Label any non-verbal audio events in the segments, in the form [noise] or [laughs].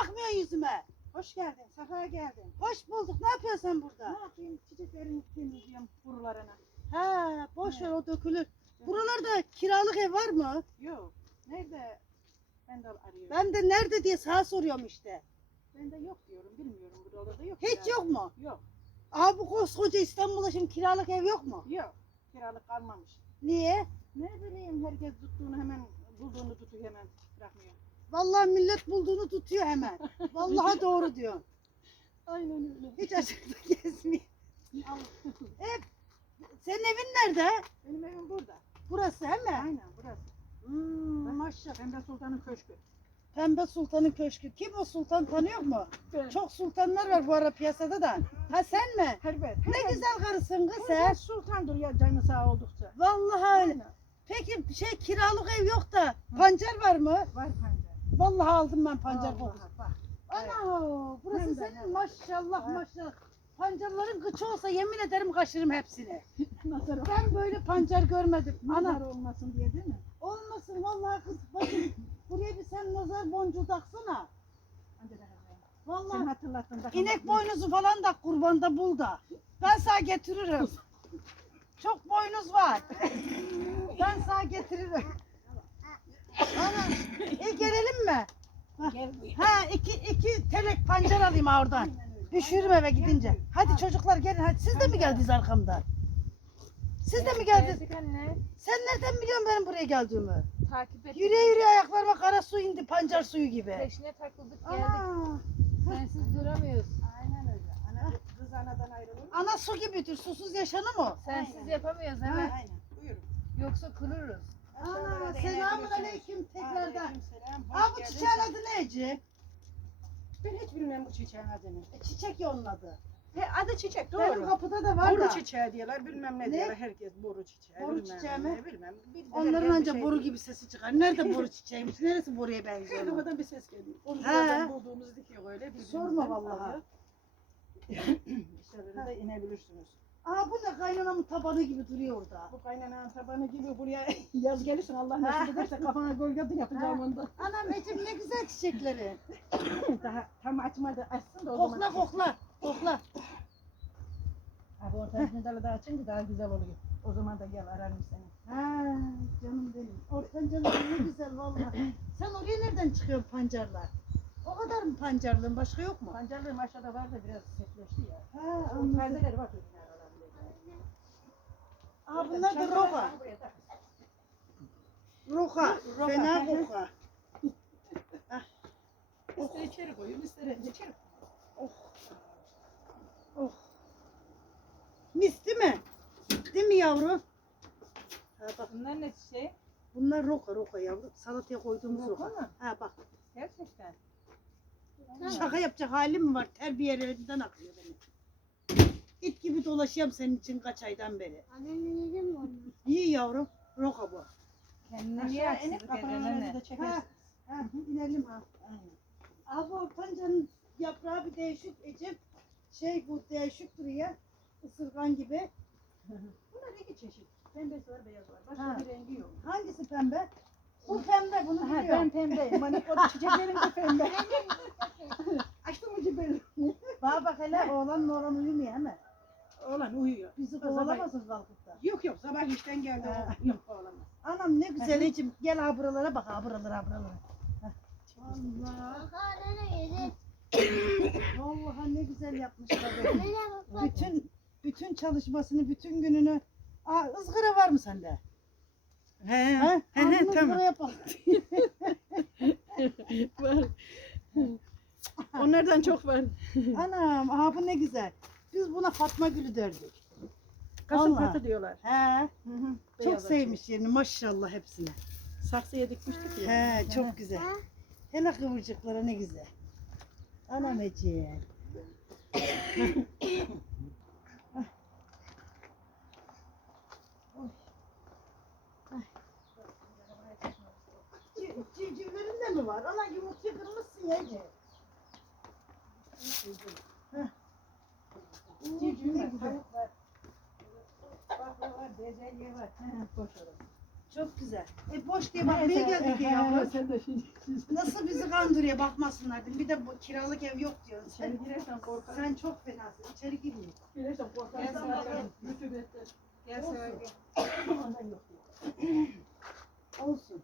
bakmıyorsun yüzüme? Hoş geldin, sefa geldin. Hoş bulduk. Ne yapıyorsun sen Ne burada? yapayım? Çiçeklerin temizliyorum kurularına. Ha, boş ver o dökülür. Buralarda kiralık ev var mı? Yok. Nerede? Ben de arıyorum. Ben de nerede diye sana soruyorum işte. Ben de yok diyorum. Bilmiyorum buralarda yok. Hiç yok mu? Yok. Abi bu koskoca İstanbul'da şimdi kiralık ev yok mu? Yok. Kiralık kalmamış. Niye? Ne bileyim herkes tuttuğunu hemen bulduğunu tutuyor hemen bırakmıyor. Vallahi millet bulduğunu tutuyor hemen. Vallahi [laughs] doğru diyorsun. Aynen öyle. Hiç açıkta gezmiyor. [laughs] Hep. Senin evin nerede? Benim evim burada. Burası he mi? Aynen burası. Hmm, maşallah. Pembe Sultan'ın köşkü. Pembe Sultan'ın köşkü. Kim o sultan tanıyor mu? Ben. Çok sultanlar var bu ara piyasada da. Ha sen mi? Elbet. Ne güzel karısın kız sen. Sultandır ya canı sağ oldukça. Vallahi öyle. Aynen. Peki şey kiralık ev yok da pancar var mı? Var pancar. Vallahi aldım ben pancar kokusu. Ana burası Hem de senin var? maşallah Ha. maşallah. Pancarların kıçı olsa yemin ederim kaşırım hepsini. [laughs] Nazar Ben böyle pancar görmedim. Nazar Ana olmasın diye değil mi? olmasın vallahi kız bakın buraya bir sen nazar boncuğu taksana. Hadi. Sen Vallahi hatırlattın. da- inek boynuzu falan da kurbanda bul da. Ben sana getiririm. [laughs] Çok boynuz var. [laughs] ben sana getiririm. Ana, e gelelim mi? Gel. Ha iki, iki telek pancar alayım ha oradan. Düşürürüm eve gidince. Hadi çocuklar gelin hadi. Siz de mi geldiniz arkamdan? Siz de mi geldiniz? Geldik anne. Sen nereden biliyorsun benim buraya geldiğimi? Takip et. Yürüye yürüye ayaklarıma kara su indi pancar suyu gibi. Peşine takıldık geldik. Ana, Sensiz duramıyoruz. Aynen öyle. Ana, kız anadan ayrılır. ana su gibidir. Susuz yaşanır mı? Sensiz yapamıyoruz evet. Aynen. Buyurun. Yoksa kururuz. Ana selamun aleyküm tekrardan. Aleykümselam, hoş Aa bu geldin çiçeğin sen. adı ne Ece? Ben hiç bilmem bu çiçeğin adını. E, çiçek ya onun adı. He, adı çiçek Benim doğru. kapıda da var Boru da. çiçeği diyorlar bilmem ne, Ne? diyorlar. Herkes boru çiçeği. Boru bilmem çiçeği ne, mi? Bilmem. Bir Onların herkes bir anca şey boru diyor. gibi sesi çıkar. Nerede boru [laughs] çiçeğiymiş? Neresi boruya benziyor? onun? Kafadan bir ses geliyor. Buradan bulduğumuz dikiyor öyle. Sorma vallahi. [laughs] de inebilirsiniz. Aa bu ne kaynanamın tabanı gibi duruyor orada. Bu kaynananın tabanı gibi buraya [laughs] yaz gelirsin Allah nasip ederse kafana gölge de yapacağım onda. [laughs] Anam Ecem ne güzel çiçekleri. [coughs] Daha tam açmadı açsın da o Kokla zaman. kokla. Kokla. Abi ortasını dalı da açınca daha güzel oluyor. O zaman da gel ararım seni. Ha canım benim. Ortancalar ne güzel vallahi. Sen oraya nereden çıkıyorsun pancarlar? O kadar mı pancarlığın başka yok mu? Pancarlığım aşağıda var da biraz sertleşti ya. Ha O perdeleri ürünler aralarında. Aa bunlar da roka. Roka. Fena roka. İster içeri koyun, ister içeri. Oh. Mis değil mi? Değil mi yavrum? Ha bak Bunlar ne çiçeği? bunlar roka roka yavrum. Salataya koyduğumuz Roka roka. mı? Ha bak. Gerçekten. Şaka yapacak halim mi var? Terbiyelerinden akıyor benim. İt gibi dolaşıyorum senin için kaç aydan beri. Annem yedin mi onu? İyi yavrum. Roka bu. Kendine niye Aşağı inip anne? de çekersin. Ha, inelim ha. Aynen. Abi o pancanın yaprağı bir değişik Ecem. Şey bu değişik duruyor. Isırgan gibi. [laughs] Bunlar iki çeşit. Pembesi var, beyaz var. Başka Ha. bir rengi yok. Hangisi pembe? Bu pembe bunu Ha, ben biliyorum. pembeyim. Hani o [laughs] çiçeklerim de pembe. [laughs] Açtım mı cibeli? Bana bak hele oğlan uyumuyor hemen. Oğlan uyuyor. Bizi O zaman- kovalamasın kalkıp da. Yok yok sabah işten geldi. Ha. Yok oğlamaz. Anam ne güzel Ecem. Gel ha buralara bak ha buralara ha buralara. Allah. Vallahi ne güzel yapmışlar. böyle. Bütün bütün çalışmasını, bütün gününü. Aa ızgara var mı sende? He, Ha? he, he, tamam. [laughs] var. Onlardan çok var. Anam, aha bu ne güzel. Biz buna Fatma Gülü derdik. Kasım Vallahi. katı diyorlar. He, Hı hı, çok beyaz sevmiş yerini maşallah hepsine. Saksıya dikmiştik ya. He, çok güzel. Hele kıvırcıklara ne güzel. Anam Ece. Civ- Civcivlerin de mi var? Ana yumurtayı kırmışsın Ece. Tavuk var. Var, bezelye var. Boş orası. Çok güzel. E boş diye bakmaya geldik ya. Ya sen de şimdi Nasıl bizi kandırıyor bakmasınlar dedim. Bir de bu kiralık ev yok diyorsun. Sen, içeri girersen korkarsın. sen çok fenasın. İçeri girmeyin. Girersen korkarsın. Gel sana. Rütübetten. Gel Seval gel. Ondan yok diyor. Olsun.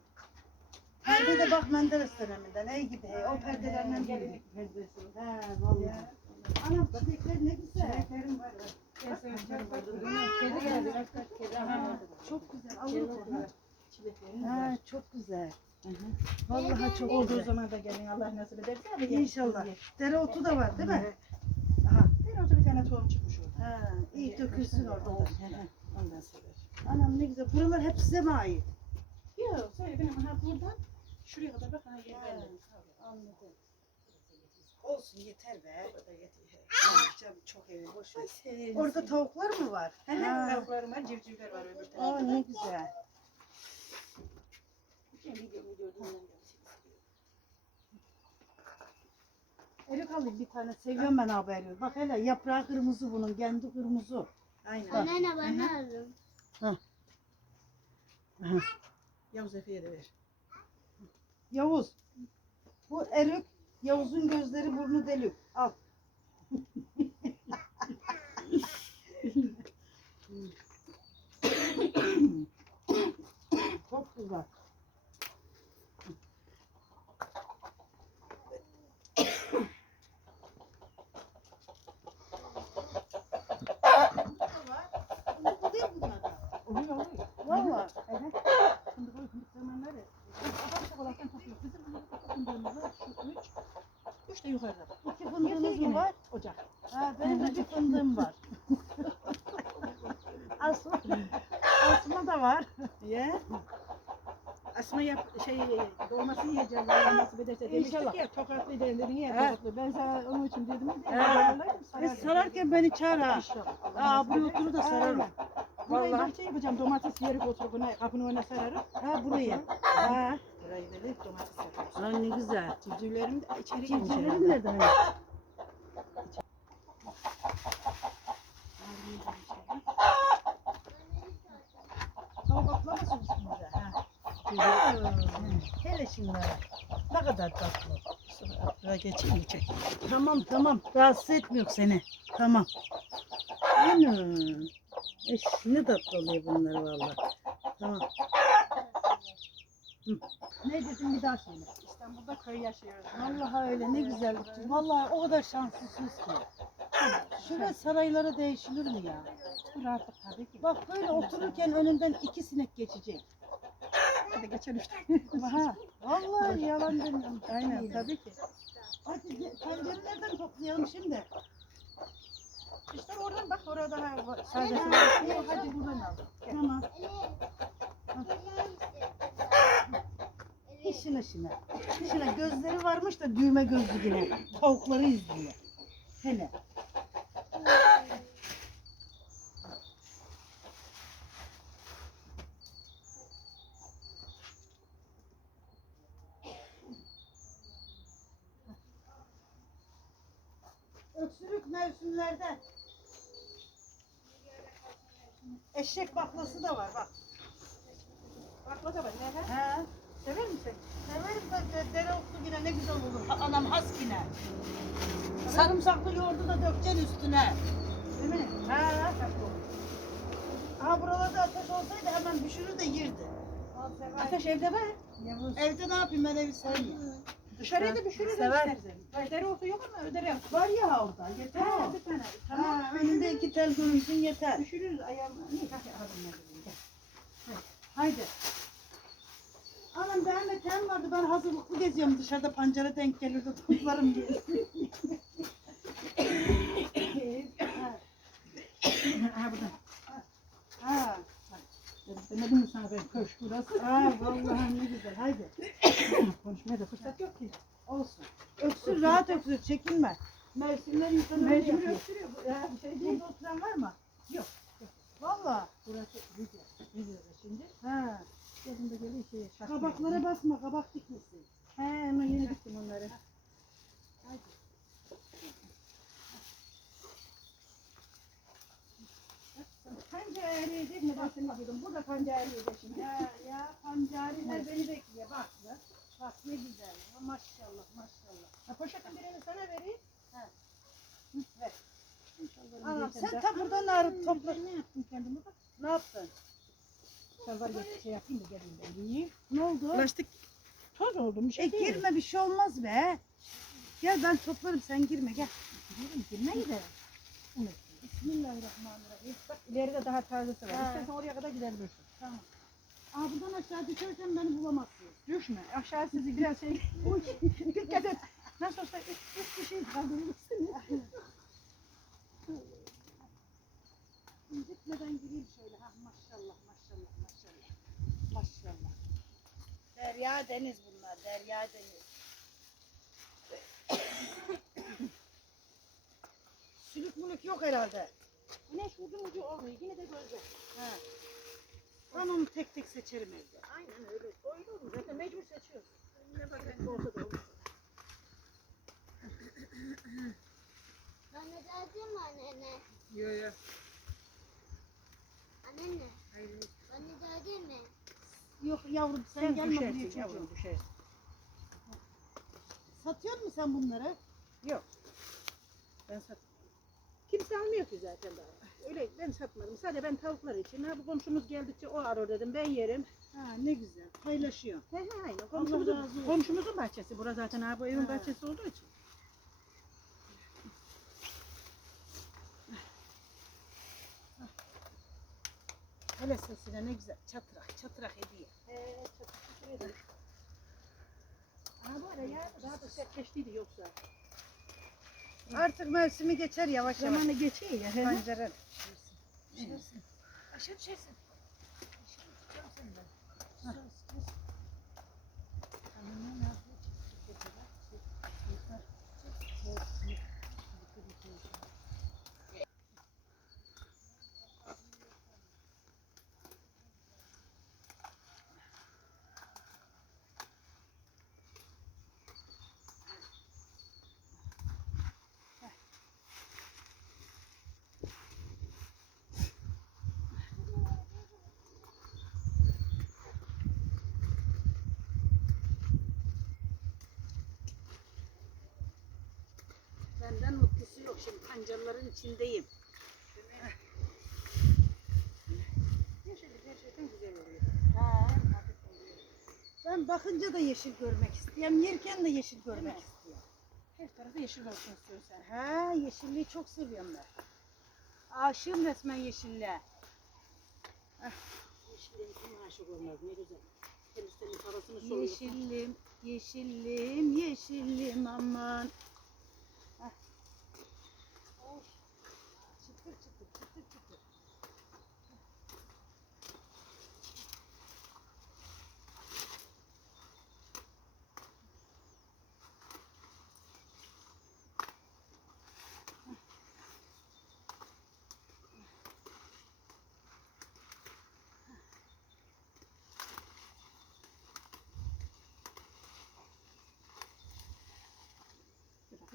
[clears throat] Perde de bak Menderes döneminden. Ey gibi hey. O perdelerden. Gelinlik perdesi. He vallahi. Anam çiçekler ne güzel. Çileklerim var. Gel. Kedi geldi. Çok güzel. Var. Ha çok güzel. Vallahi çok Olduğu güzel. zaman da gelin Allah nasip ederse. ama İnşallah. Dereotu da var değil mi? Aha. Orada bir tane tohum çıkmış orada. Ha, iyi dökülsün orada da. Ondan sever. Anam ne güzel. Buralar hep size mi ait? Yok söyle benim ha buradan şuraya kadar bak ha yer. Anladım. Olsun yeter be. Orada yetiyor. Akşam çok evi boş ver. Senin Orada tavuklar mı var? Ha. tavuklarım var, civcivler var öbür tarafta. Aa ne güzel. Erik alayım bir tane. Seviyorum ben haberi. Bak hele yaprağı kırmızı bunun. Kendi kırmızı. Aynen. Anneanne bana alın. Yavuz Efe'ye de ver. Yavuz. Bu erik. Yavuz'un gözleri burnu delik. Al. Çok güzel. Oluyor oluyor. Valla. Evet. Şimdi bu fındık zamanları. Adam topluyor. Bizim fındığımız var. Şu üç. Üç de yukarıda. İki fındığınız mı var? Ocak. Ha, benim de bir fındığım var. [laughs] Asma, asma da var. Ya. Asma yap şey dolması yiyeceğim. Allah nasip ederse demiştik İnşallah. ya tokatlı dedin ya Evet. tokatlı. Ben sana onun için dedim. Evet. E, sararken beni çağır ha. Aa, buraya oturur da sararım. Vallahi Vallahi. şey yapacağım domates yeri oturup kapının önüne sararım. Ha buraya. Ha. Burayı böyle domates yaparız. Ha ne güzel. Civcivlerim de içeri Civcivlerim girmiş nerede hani? Ha. Hele şunlara. Ne kadar tatlı. Sonra geçeyim çek? Tamam tamam. Rahatsız etmiyor seni. Tamam. Anam. Eş, ne tatlı oluyor bunlar valla. Tamam. Hı. Ne dedim bir daha söyle. İstanbul'da köy yaşıyoruz. Vallahi öyle ne güzel. Vallahi o kadar şanslısınız ki. Şöyle saraylara değişilir mi ya? Dur artık tabii ki. Bak böyle otururken önünden iki sinek geçecek. Hadi geçelim işte. Ha, vallahi yalan demiyorum. Aynen tabii ki. Hadi ge- pencere nereden toplayalım şimdi? İşte oradan bak orada daha sadece hadi buradan al. Tamam. İşine şine. İşine gözleri varmış da düğme gözlü yine. Tavukları izliyor. Hele. Öksürük mevsimlerde. Eşek baklası da var bak. Bakla da var. Ne? He. Sever misin? Severim de de- dereotlu yine ne güzel olur. Anam has yine. Sarımsaklı yoğurdu da dökeceksin üstüne. Değil mi? Ha. Ha buralarda ateş olsaydı hemen pişirir de yerdi. Ateş evde var. Evde ne yapayım ben evi sevmiyorum. Dışarıya da düşürürüz Sever. istersen. Öderi olsa yok ama öderi yok. Var ya orada yeter Ha bir tane. Ha, önünde iki tel görünsün yeter. Düşürürüz ayağımı. Ne kahve adımına gel. Haydi. Anam benim de tem vardı ben hazırlıklı geziyorum dışarıda pancara denk gelirdi toplarım diye. [coughs] [coughs] Ha burada. ha. Demedim mi sana ben köşk burası? Ha vallahi ne güzel haydi. [clears throat] Konuşmaya da fırsat yok ki. Olsun. Öksür rahat öksür çekinme. Mevsimler insanı öyle Mecbur yapıyor. öksürüyor. Bu ya şey. Burada oturan var mı? Yok. Valla. Burası video. Videoda şimdi. Ha. Gözümde geliyor şey. şaşırıyor. Kabaklara basma kabak dikmesin. He ama yeni diktim onları. Pencere eriyecek mi ben seni diyordum. Burada kanca eriyecek şimdi. Ya ya pancariler beni bekliyor bak bak. Bak ne güzel. Ya, Maşallah maşallah. Ha, poşetin birini sana vereyim. He. Hı, ver. Anam sen ta buradan ağrı topla. Ne yaptım kendime bak. Ne yaptın? Şalvar getir şey yapayım da geleyim ben yiyeyim. Ne oldu? Plastik toz oldum bir şey E değil. girme bir şey olmaz be. Gel ben toplarım sen girme gel. Girelim girmeyi de. Unut. Bismillahirrahmanirrahim. Bak ileride daha tazesi var. İstersen oraya kadar gidebilirsin. Tamam. Aa buradan aşağı düşersen beni bulamazsın. Düşme. Aşağı sizi biraz şey. Uy, dikkat et. Nasıl olsa üç, üç kişiyi kaldırırsın. İncitmeden gireyim şöyle. Ha maşallah maşallah maşallah. Maşallah. Derya deniz bunlar. Derya deniz. Sülük mulük yok herhalde. Güneş ucu ucu olmuyor. Yine de gözde. Ha. Ben onu tek tek seçerim evde. Aynen öyle. Öyle olur. Zaten mecbur seçiyorsun. Ne bak renk olsa da olur. Bana derdin mi annene? Yo yo. Annene. Bana derdin mi? Yok yavrum sen, Sen gelme buraya düşersin çocuğum. yavrum düşersin. Satıyor musun sen bunları? Yok. Ben sat. Kimse almıyor ki zaten daha. Öyle ben satmadım. Sadece ben tavuklar için. Ha bu komşumuz geldikçe o arar dedim. Ben yerim. Ha ne güzel. Paylaşıyor. He he aynen. razı Komşumuzun, olsun. komşumuzun bahçesi. Burası zaten ha bu evin Ha. bahçesi olduğu için. Hele sesine ne güzel. Çatırak çatırak hediye. He çok teşekkür ederim. Ha bu ara ya daha da sertleştiydi yoksa. Artık mevsimi geçer yavaş yavaş. Zamanı geçiyor ya. he. Pancara. Aşağı düşersin. Benden mutlusu yok şimdi pancarların içindeyim. Yeşillik gerçekten güzel oluyor. Ha. Ben bakınca da yeşil görmek istiyorum. Yerken de yeşil görmek istiyorum. Her tarafı yeşil olsun istiyorsan. Ha yeşilliği çok seviyorum ben. Aşığım resmen yeşille. Yeşilliğin kim aşık olmaz ne güzel. Yeşillim, yeşillim, yeşillim aman.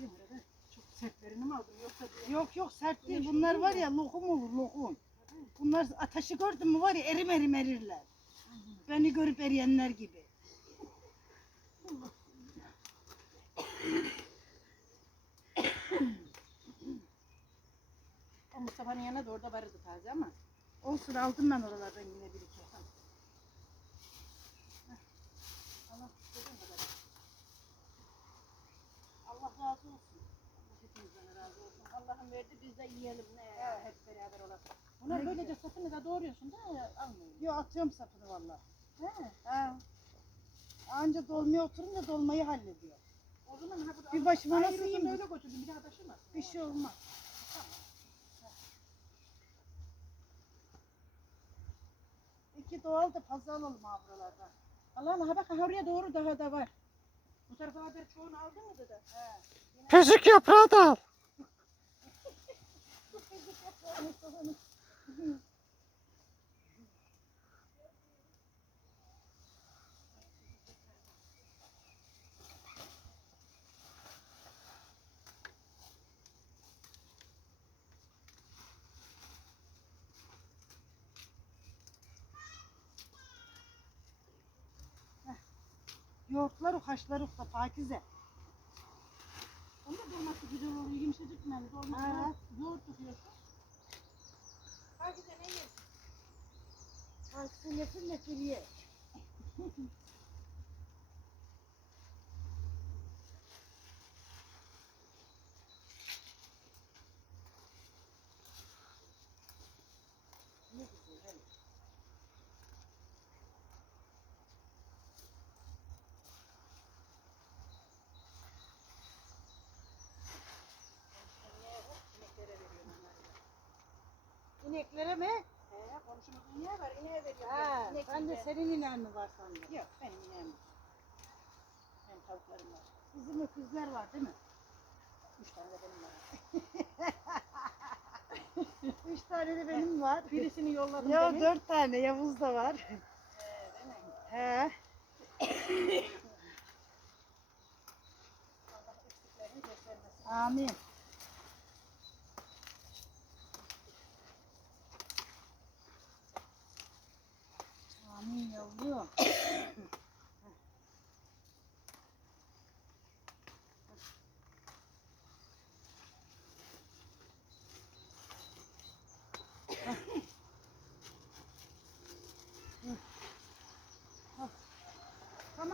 Bakayım arada. Çok sertlerini mi aldın yoksa Yok yok sert değil. Bunlar var ya lokum olur lokum. Bunlar ateşi gördün mü var ya erim erim erirler. Beni görüp eriyenler gibi. o Mustafa'nın yanına da orada vardı taze ama. Olsun aldım ben oralardan yine bir iki. Allah istediğin kadar. Allah razı olsun. Allah hepimizden razı olsun. Allah'ın verdi biz de yiyelim ne hep beraber olalım. Bunlar böylece sapını da doğruyorsun da almıyor. Yo atıyorum sapını valla. He. Ha. Anca dolmaya oturunca dolmayı hallediyor. O zaman ha bu Bir başıma nasıl yiyeyim? öyle götürdüm bir daha taşımaz. Bir şey olmaz. İki doğal da fazla alalım ha buralardan. Allah Allah bak oraya doğru daha da var. Bu tarafa haber çoğunu aldın mı dede? He. Pezük yaprağı da al. Yoğurtlar uhaşlar usta Pakize. Ama dolması güzel oluyor. Yumuşacık mı? Dolması Evet. yoğurt tutuyorsun. Hadi de ne yersin? Hastanesin de kiriye. İneklere mi? He, komşumuzun ineği var. İneğe veriyor. Ha, İnek ben de bize. senin inen mi var sandım. Yok benim ineğim. yok. Benim tavuklarım var. Bizim öküzler var değil mi? Üç tane de benim var. [laughs] Üç tane de benim var. Birisini yolladım Ya demin. dört tane Yavuz da var. He. Allah eksiklerini göstermesin. Amin. Amin yavrum.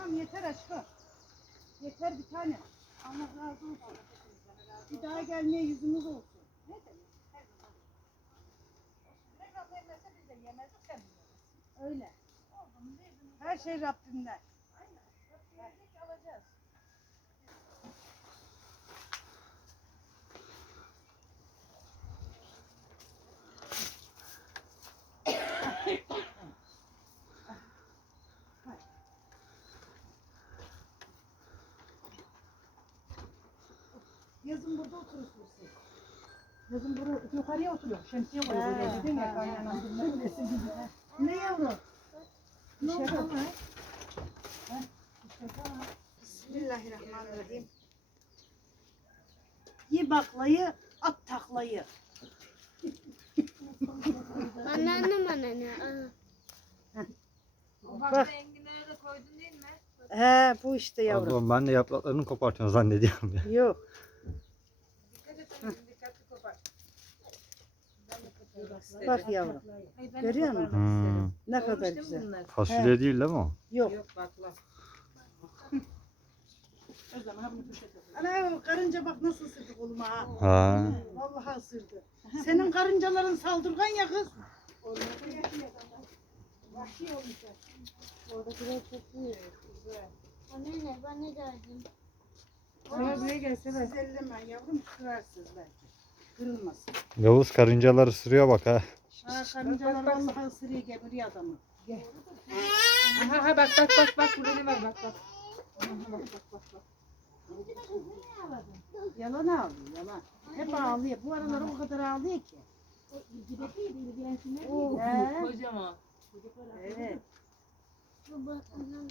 Tamam yeter aşkım. Yeter bir tane. Allah razı olsun. Bir daha gelmeye yüzümüz olsun. Ne demek? Her zaman. Reklam vermese biz de yemezdik sen. Öyle. Her şey Rabbimden. Aynen. Rabbim verecek, alacağız. Yazın buraya yukarıya oturuyor. Şemsiye koyuyor böyle dedin ya. Ne yavrum? Şey oldu? Bismillahirrahmanirrahim. Ye baklayı, at taklayı. Anneannem anneanne. Bak. enginleri de koydun değil mi? He bu işte yavrum. Ablam ben de yapraklarını kopartıyorum zannediyorum ya. Yok. Dikkat et oğlum, dikkatli kopar. Bak yavrum. Görüyor musun? Hmm, Ne kadar güzel. fasulye değil değil mi o? Yok. Yok bakla. [laughs] O. Ana karınca bak nasıl ısırdı koluma ha. Ha. Vallahi ısırdı. Senin karıncaların saldırgan ya kız. Vahşi olmuşlar. Oradakiler çok büyük. Anneanne ben ne derdim? Ama buraya gelsene. Siz elleme yavrum kırarsınız belki. Kırılmasın. Yavuz karıncalar ısırıyor bak ha. Ha karıncalar vallahi ısırıyor geberiyor adamı. Aha ha bak bak bak bak burada ne var bak bak. Aha, bak bak bak bak. Yalan ağlıyor yalan. Hep ağlıyor. Bu aralar o kadar ağlıyor ki. He. Kocaman. Evet. Baba annem.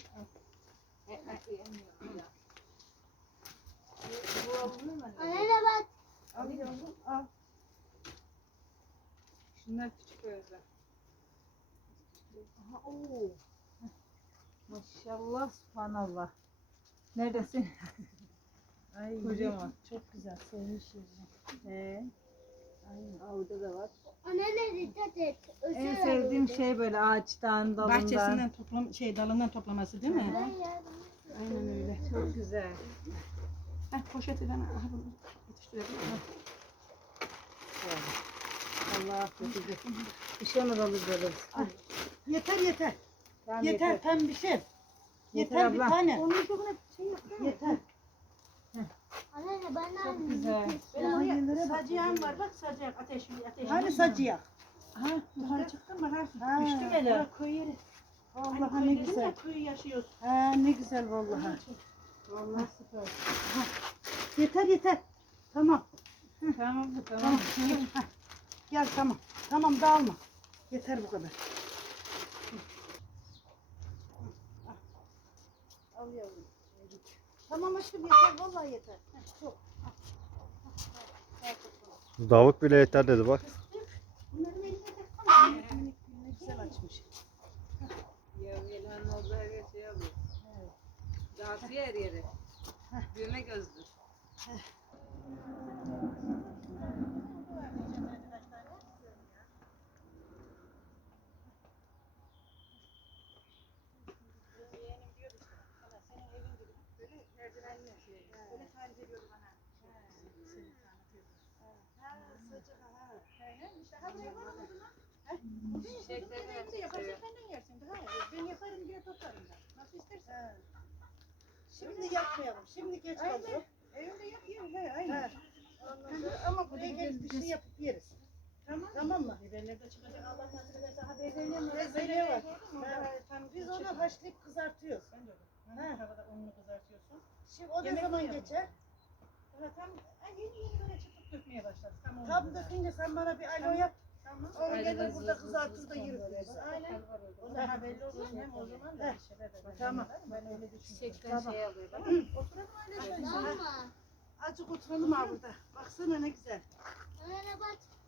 Anneanne bak. Al yavrum al. Şunlar küçük özler. Aha, oo. Maşallah subhanallah. Neredesin? [laughs] Ay, Kocaman. Çok güzel sevmiş He. Aynen. Orada da var. Anneanne dikkat et. En sevdiğim şey böyle ağaçtan, dalından. Bahçesinden toplam şey dalından toplaması değil mi? Aynen öyle. Çok güzel. Heh, poşeti ben aha bunu yetiştirelim. Allah götürdü. Bir şey mi alır böyle? Yeter yeter. Tamam, yeter pembişim. Yeter, Yeter bir abla. tane. Onun çok şey yaptı. Yeter. Anneanne ben de Çok güzel. Benim oraya sacıyağım var bak sacıyak ateş ateş. Hani sacıya? Ha yukarı çıktın mı? Ha, Ha, düştüm hele. bırak yeri. Hani Vallahi ne güzel. ya köyü yaşıyoruz. Ha ne güzel vallahi. Vallahi süper. Yeter yeter. Tamam. Tamam mı? Tamam. Tamam. Gel tamam. Tamam dağılma. Yeter bu kadar. Al yavrum. Tamam aşkım yeter vallahi yeter. Heh, Çok. Davuk bile yeter dedi bak. Bunların eline ne güzel açmış. Ya Elhan'ın orada her şey alıyor. Dağıtıyor her yeri. Düğme gözlü. Çiçekleri de çok seviyor. Ben yaparım diye tutarım ben. Nasıl istersen. Şimdi yapmayalım. Şimdi geç kaldı. Evde yapıyorum. He, aynen. Ondan sonra ama buraya gelip bir şey yapıp yeriz. Tamam. Tamam mı? Biberler de çıkacak. Allah nasip ederse haberlerine mi? Bezelye var. Ha, Biz onu haşlayıp kızartıyoruz. Ben de öyle. Ha, havada ununu kızartıyorsun. Şimdi o ne Yemek zaman geçer? Tam ay, yeni yeni böyle çıtıp dökmeye başladı. Tam Tam dökünce sen bana bir alo yap. Tamam. Onu gelir burada kızartır da biz. bak, Aynen. sakal var orada. O da haberli olur hem o zaman da Tamam. Ben öyle düşünüyorum. Çiçekten şey alıyor. Bak. Oturalım öyle şöyle. Azıcık oturalım ha burada. Baksana ne güzel.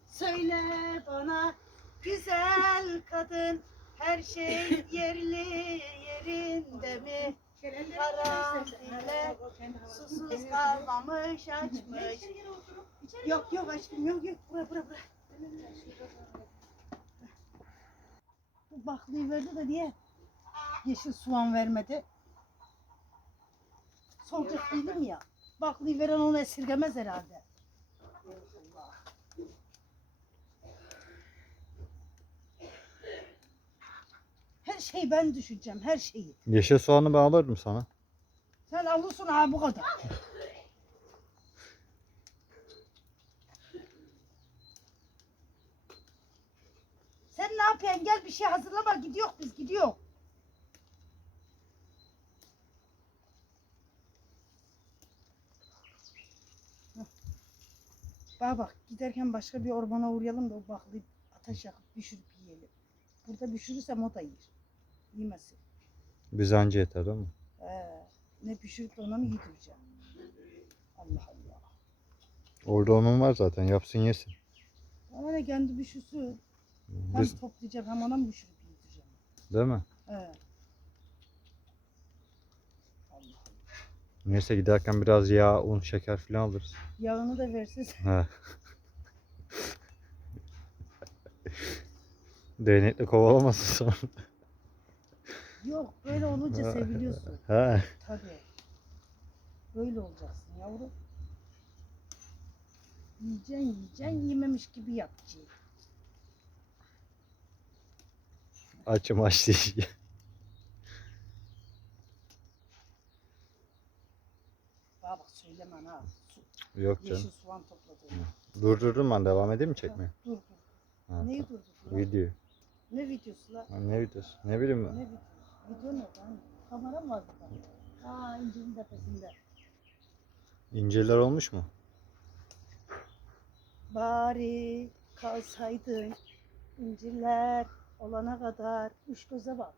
Söyle bana güzel kadın her şey [laughs] yerli yerinde mi? Karanfille susuz kalmamış açmış. Yok yok aşkım yok yok bura bura bura. Bu baklıyı verdi de niye yeşil soğan vermedi? Soracak değilim ya. Baklıyı veren onu esirgemez herhalde. Her şeyi ben düşüneceğim, her şeyi. Yeşil soğanı ben alırdım sana. Sen alırsın ha bu kadar. Sen ne yapıyorsun? Gel bir şey hazırlama. Gidiyor biz gidiyor. Bak bak giderken başka bir ormana uğrayalım da o baklıyı ateş yakıp pişirip yiyelim. Burada pişirirsem o da yer. Yemesin. Bize anca yeter mi? Ee, ne pişirip ona mı yedireceğim? Allah Allah. Orada onun var zaten yapsın yesin. Ama ne kendi pişirsin. Hem Biz, toplayacağım hem ona mı pişirip yedireceğim? değil mi? Allah. Neyse giderken biraz yağ, un, şeker falan alırız. Yağını da versin. He. [laughs] Değnekle kovalamasın sonra. Yok böyle olunca seviliyorsun. He. Tabii. Böyle olacaksın yavrum. Yiyeceksin yiyeceksin yememiş gibi yapacaksın. Açım aç diye. Bana bak söyleme ha. Su, Yok canım. yeşil soğan topladım. Durdurdum ben devam edeyim mi çekmeye? Dur dur. Ha, Neyi tamam. durdun? lan? Video. Ne videosu la? Ha, Ne videosu? Ne bileyim Ne ben. videosu? Video ne lan? Kamera mı var burada? Aa incinin tepesinde. İncirler olmuş mu? Bari kalsaydın incirler olana kadar üç göze bak.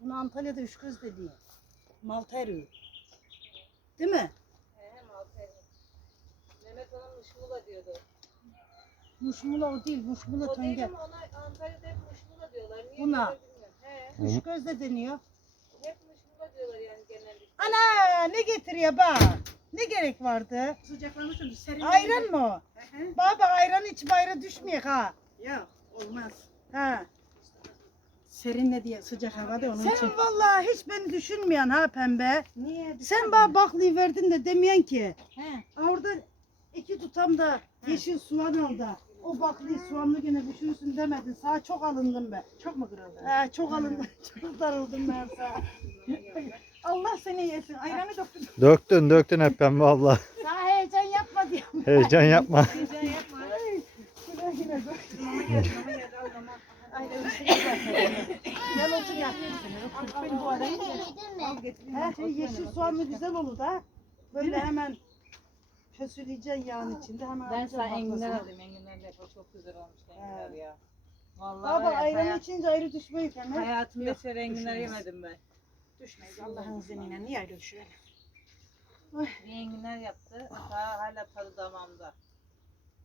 Bunu Antalya'da üç göz dediği. Malta eriği. Değil mi? He, elma. Mehmet ona muşmula diyordu. Muşmula o değil, muşmula O değil tönge. ama ona Antalya'da hep muşmula diyorlar. Niye Buna. Üç göz de deniyor. hep muşmula diyorlar yani genellikle. Ana ne getiriyor bak. Ne gerek vardı? Sıcaklamışsın. Serin Ayran mı o? Baba ayran iç bayra düşmeyek ha. Yok olmaz. Ha. Serinle diye sıcak havada onun için. Sen vallahi hiç beni düşünmeyen ha pembe. Niye? Sen bana baklıyı verdin de demeyen ki. He. Orada iki tutam da yeşil soğan al da. O baklıyı soğanlı gene düşürsün demedin. Sana çok alındım ben. Çok mu kırıldı? He, çok alındım. [laughs] çok darıldım ben sana. [laughs] Allah seni yesin. Ayranı döktüm. Döktün döktün hep pembe abla. Sana heyecan yapma diyorum. Heyecan yapma. Heyecan yapma. Yine yine dur. Mama geldi. Mama geldi. Al mama. Gel otur ya. Ben bu arayı Yedin mi? Al getireyim. Her şey yeşil soğanlı işte. güzel olur da. Böyle hemen kösüleyeceksin yağın içinde hemen Ben sana enginar baklasını. alayım. Yapar. Çok güzel olmuş enginar Evet. ya. Vallahi Baba var ya, ayranı hayat- içince ayrı düşmeyi hemen. hayatımda hiç öyle enginar yemedim ben. Düşmeyiz Allah'ın izniyle. Niye öyle düşüyor? Bir enginar yaptı. Daha hala tadı damağımda.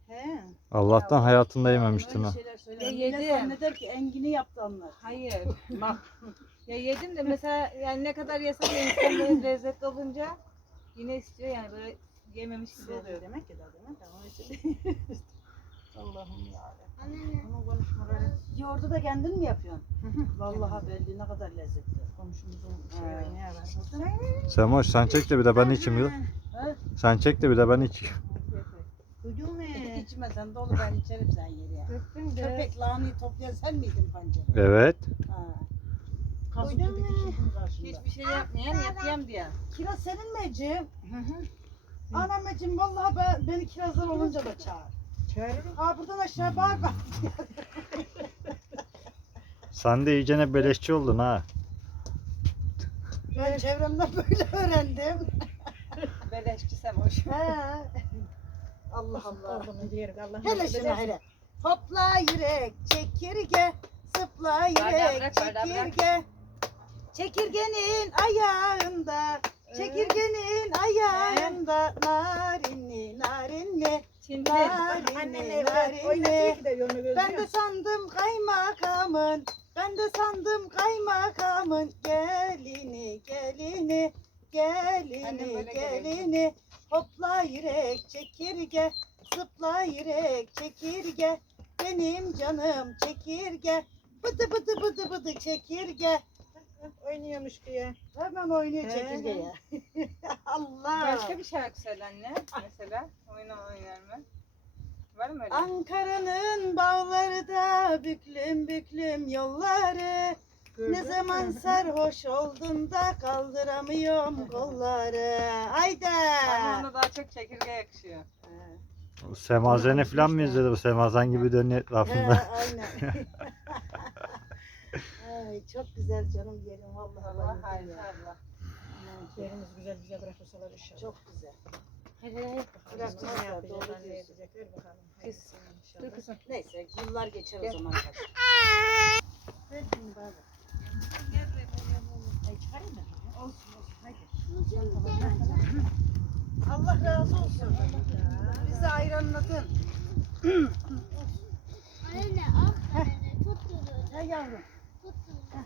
He. Allah'tan hayatında yememiştin ha. şeyler söyler. Ya Millet yedim. zanneder ki engini yaptı onlar. Hayır. [laughs] ya yedim de mesela yani ne kadar yesem de insan böyle lezzetli olunca yine istiyor yani böyle yememiş gibi oluyor. demek ki daha demek ama işte. [laughs] Allah'ım ya. Anneanne. Ama konuşmaları. Yoğurdu da kendin mi yapıyorsun? Vallahi belli ne kadar lezzetli. Komşumuzun şey var burada. Semoş sen çek de bir de ben içeyim. ya. Sen çek de bir de ben içeyim. Duydun mu? İçme sen dolu ben içerim sen yeri ya. Döktüm de. Köpek lahanayı toplayan sen miydin pancarı? Evet. Ha. Kazık Duydun gibi mu? karşımda. Hiçbir şey yapmayan yapayım diye. Kiraz senin mi Ecim? Anam Ecim vallahi ben, beni kirazlar olunca da çağır. Çağırırım. Ha buradan aşağı bağır bak. Sen de iyicene beleşçi oldun ha. Ben çevremden böyle öğrendim. Beleşçi Semoş. He. Allah Allah. Hele şuna hele. Hopla yürek çekirge, zıpla yürek bırak, bardağı bırak. çekirge. Çekirgenin ayağında, çekirgenin ayağında narinli narinli Şimdi narinli narinli. Ben de sandım kaymakamın, ben de sandım kaymakamın gelini gelini gelini gelini hopla yürek çekirge zıpla yürek çekirge benim canım çekirge bıdı bıdı bıdı bıdı çekirge oynuyormuş diye. hemen oynuyor çekirge ya [laughs] Allah başka bir şarkı söyle anne. Mesela oyun oynar mı? Var mı öyle? Ankara'nın bağları da büklüm büklüm yolları Ne zaman sarhoş oldum da kaldıramıyorum kolları. Haydi. Ama ona daha çok çekirge yakışıyor. Semazeni falan mı izledi bu Semazan gibi dönüyor He, etrafında. aynen. [laughs] Ay çok güzel canım yerim vallahi. Allah harika ya. Allah. Yerimiz güzel bize bırakırsalar inşallah. Çok güzel. Hadi hadi. Bırakmazlar, Ne yapacağız, doğru diyorsun. bakalım. Kız. Dur kızım. Neyse yıllar geçer Gel. o zaman. Ver şimdi bana. Allah razı olsun. Bizi ayranladın. Anneanne al. Anneanne tut bunu. He yavrum. Tut bunu.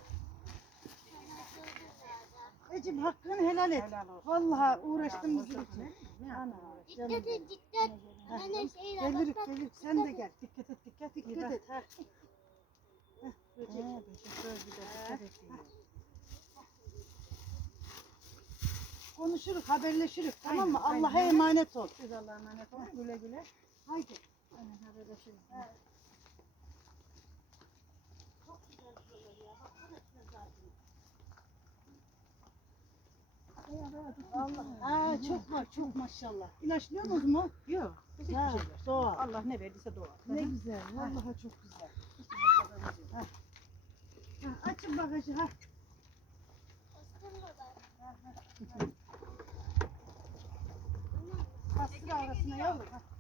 Ecim hakkını helal et. Vallahi uğraştım bizim için. Ana, Dikkat et dikkat. Anne şeyle bak Gelirik gelirik sen de gel. Dikkat et dikkat dikkat et. Ha. Heh, böcek. Ha. Konuşuruz, haberleşiriz tamam mı? Aynen, Allah'a aynen. emanet ol. Siz Allah'a emanet olun. Güle güle. Haydi. Aynen haberleşiriz. Allah. Aa, çok var, çok maşallah. İlaçlıyor musunuz mu? Yok. Ha, şeyler. doğal. Allah ne verdiyse doğal. Ne güzel, vallahi çok güzel. Ha. Ha, açın bagajı ha. Bastır arasına yavrum. Ha.